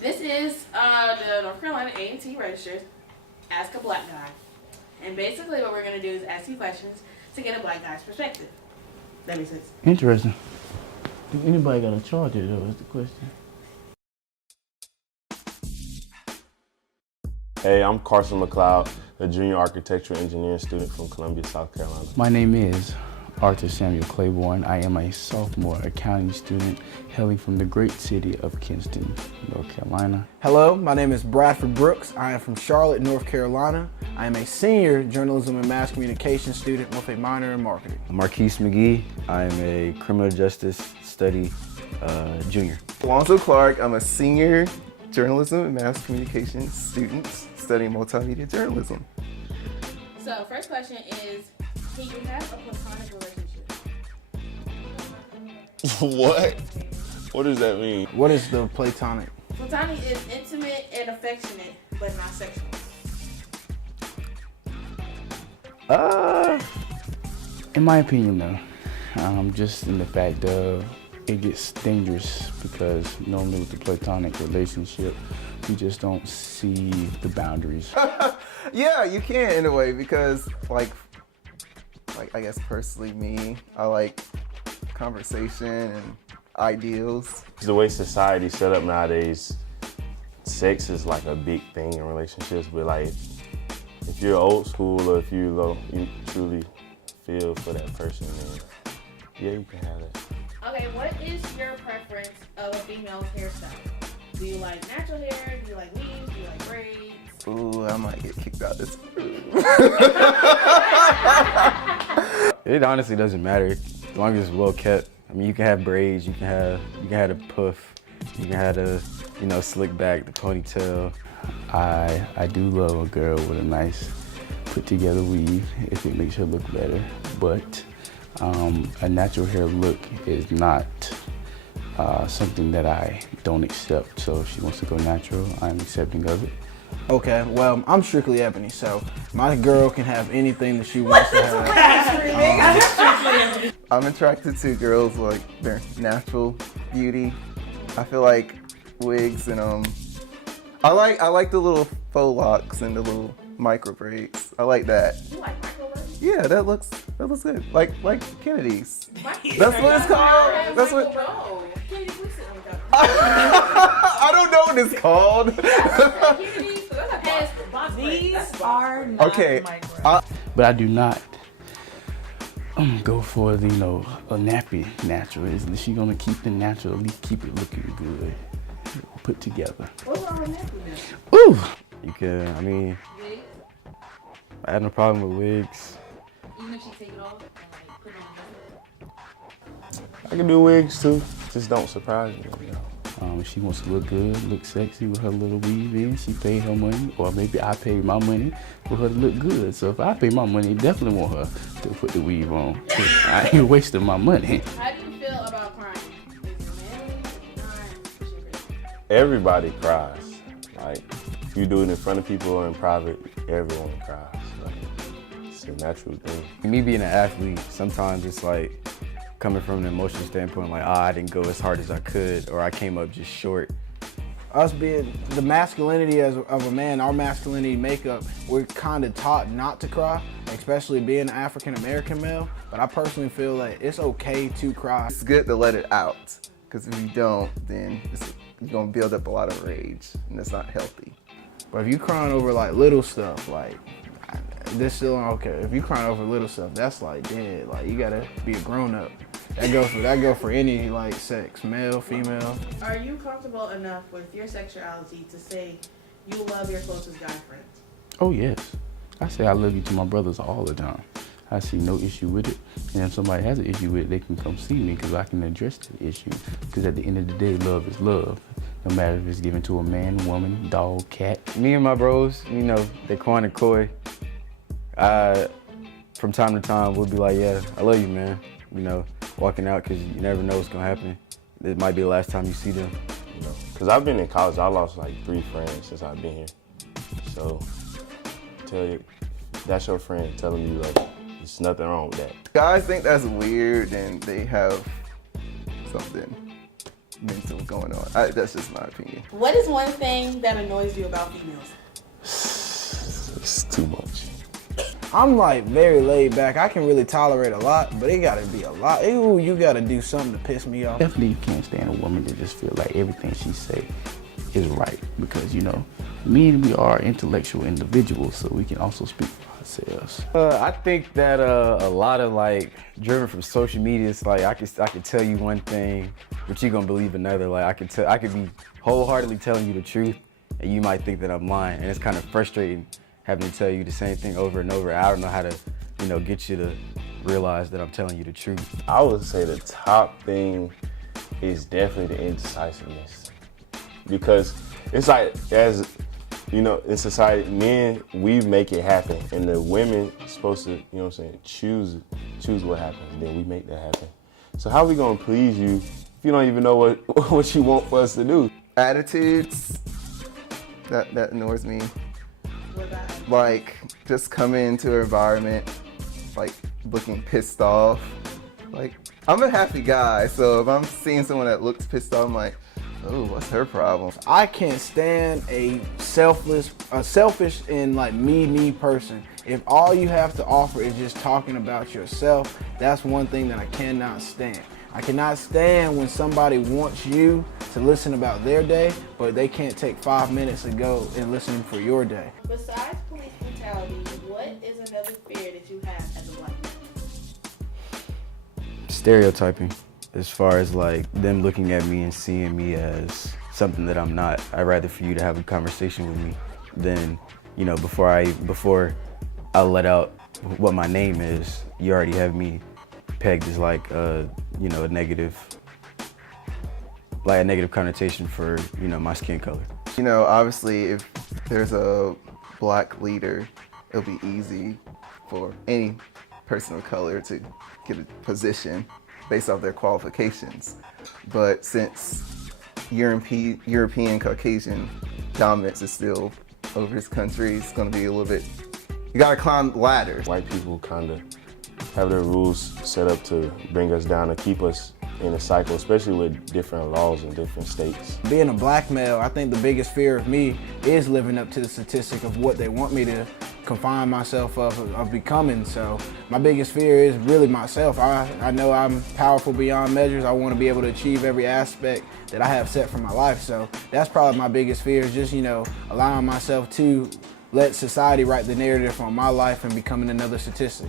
This is the North Carolina A&T registered Ask a Black Guy. And basically what we're going to do is ask you questions to get a black guy's perspective. That makes sense. Interesting. Do anybody got a charger though, is the question. Hey, I'm Carson McLeod, a junior architectural engineering student from Columbia, South Carolina. My name is Arthur Samuel Claiborne. I am a sophomore accounting student hailing from the great city of Kinston, North Carolina. Hello, my name is Bradford Brooks. I am from Charlotte, North Carolina. I am a senior journalism and mass communication student with a minor in marketing. Marquise McGee. I am a criminal justice study junior. Alonzo Clark. I'm a senior journalism and mass communication student studying multimedia journalism. So first question is, can you have a platonic relationship? What? What does that mean? What is the platonic? Platonic is intimate and affectionate, but not sexual. In my opinion though, just in the fact of it gets dangerous because normally with the platonic relationship, you just don't see the boundaries. Yeah, you can in a way because like I guess personally me, I like conversation and ideals. The way society's set up nowadays, sex is like a big thing in relationships, but like if you're old school or if you truly feel for that person, then yeah, you can have that. Okay, what is your preference of a female's hairstyle? Do you like natural hair? Do you like weaves? Do you like braids? Ooh, I might get kicked out this room. It honestly doesn't matter as long as it's well kept. I mean, you can have braids, you can have a puff, you can have a slick back, the ponytail. I do love a girl with a nice put together weave if it makes her look better, but a natural hair look is not something that I don't accept. So if she wants to go natural, I'm accepting of it. Okay, well, I'm strictly ebony, so my girl can have anything that she wants to have. I'm attracted to girls like their natural beauty. I feel like wigs and I like the little faux locks and the little micro braids. I like that. You like micro braids? Yeah, that looks good. Like Kennedy's. That's what it's called. That's what. No. Kennedy, please sit on that. I don't know what it's called. These are not Okay. micro. But I do not go for the a nappy natural. Is she gonna keep the natural? At least keep it looking good, put together. What's wrong with nappy now? Ooh. You can, I mean, Wigs? I have no problem with wigs. Even if she take it off and like put it on I can do wigs too, just don't surprise me. If she wants to look good, look sexy with her little weave in, she paid her money, or maybe I paid my money for her to look good. So if I pay my money, definitely want her to put the weave on. I ain't wasting my money. How do you feel about crying? Is it manly? Is it not? Everybody cries. Like if you do it in front of people or in private, everyone cries. Like it's a natural thing. Me being an athlete, sometimes it's like coming from an emotional standpoint, like, I didn't go as hard as I could, or I came up just short. Us being the masculinity of a man, our masculinity makeup, we're kind of taught not to cry, especially being an African-American male. But I personally feel like it's okay to cry. It's good to let it out, because if you don't, then you're gonna build up a lot of rage, and that's not healthy. But if you crying over like little stuff, like this still okay. If you crying over little stuff, that's like dead. Like you gotta be a grown up. That go for any like sex, male, female. Are you comfortable enough with your sexuality to say you love your closest guy friends? Oh yes, I say I love you to my brothers all the time. I see no issue with it. And if somebody has an issue with it, they can come see me because I can address the issue. Because at the end of the day, love is love. No matter if it's given to a man, woman, dog, cat. Me and my bros, Daquan and Coy, from time to time, we'll be like, yeah, I love you, man. Walking out because you never know what's gonna happen. It might be the last time you see them. Because I've been in college, I lost like 3 friends since I've been here. So tell you, that's your friend telling you like, there's nothing wrong with that. Guys think that's weird and they have something mental going on. That's just my opinion. What is one thing that annoys you about females? It's too much. I'm like very laid back. I can really tolerate a lot, but it gotta be a lot. Ooh, you gotta do something to piss me off. Definitely you can't stand a woman that just feel like everything she say is right, because you know, we are intellectual individuals, so we can also speak for ourselves. I think that a lot of like driven from social media, it's like I could tell you one thing, but you're gonna believe another. Like I could be wholeheartedly telling you the truth, and you might think that I'm lying, and it's kind of frustrating having to tell you the same thing over and over. I don't know how to, get you to realize that I'm telling you the truth. I would say the top thing is definitely the indecisiveness. Because it's like, as in society, men, we make it happen. And the women supposed to, choose what happens. Then we make that happen. So how are we gonna please you if you don't even know what you want for us to do? Attitudes, that annoys me. Like, just coming into an environment, like, looking pissed off. Like, I'm a happy guy, so if I'm seeing someone that looks pissed off, I'm like, oh, what's her problem? I can't stand a selfish and like me person. If all you have to offer is just talking about yourself, that's one thing that I cannot stand. I cannot stand when somebody wants you to listen about their day, but they can't take 5 minutes to go and listen for your day. Besides police brutality, what is another fear that you have as a black man? Stereotyping, as far as like them looking at me and seeing me as something that I'm not. I'd rather for you to have a conversation with me than, before I let out what my name is, you already have me pegged as like a negative connotation for, my skin color. Obviously, if there's a black leader, it'll be easy for any person of color to get a position based off their qualifications. But since European Caucasian dominance is still over this country, it's gonna be a little bit, you gotta climb ladders. White people kind of have their rules set up to bring us down, to keep us in a cycle, especially with different laws in different states. Being a black male, I think the biggest fear of me is living up to the statistic of what they want me to confine myself of becoming. So my biggest fear is really myself. I know I'm powerful beyond measures. I want to be able to achieve every aspect that I have set for my life. So that's probably my biggest fear, is just, allowing myself to let society write the narrative on my life and becoming another statistic.